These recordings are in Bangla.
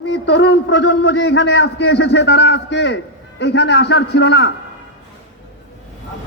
আমি তরুণ প্রজন্ম যে এখানে আজকে এসেছে, তারা আজকে এখানে আসার ছিল না।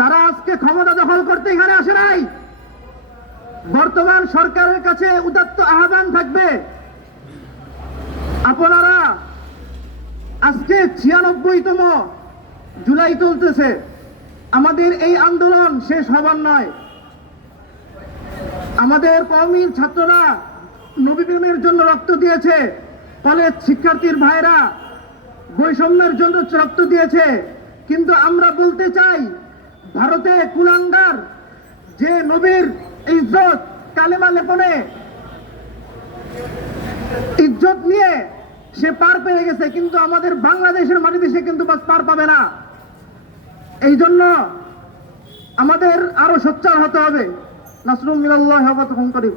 তারা আজকে ক্ষমতা দখল করতে এখানে আসে নাই। বর্তমান সরকারের কাছে উদাত্ত আহ্বান থাকবে। আপনারা আজকে ছিয়ানব্বইতম জুলাই চলতেছে আমাদের এই আন্দোলন শেষ হবার নয়। আমাদের কমির ছাত্ররা নবী প্রেমের জন্য রক্ত দিয়েছে। কলেজ শিক্ষার্থীর ভাইরা বৈষম্যের জন্য রক্ত দিয়েছে। কিন্তু আমরা বলতে চাই, ভারতে কুলাঙ্গার, যে নবীর ইজ্জত, কালেমা লেপনে ইজ্জত নিয়ে সে পার পেয়ে গেছে, কিন্তু আমাদের বাংলাদেশের মাটিতে সে কিন্তু পার পাবে না। এই জন্য আমাদের আরও সোচ্চার হতে হবে। নাসরুম মিনাল্লাহ হবতকুম করিম।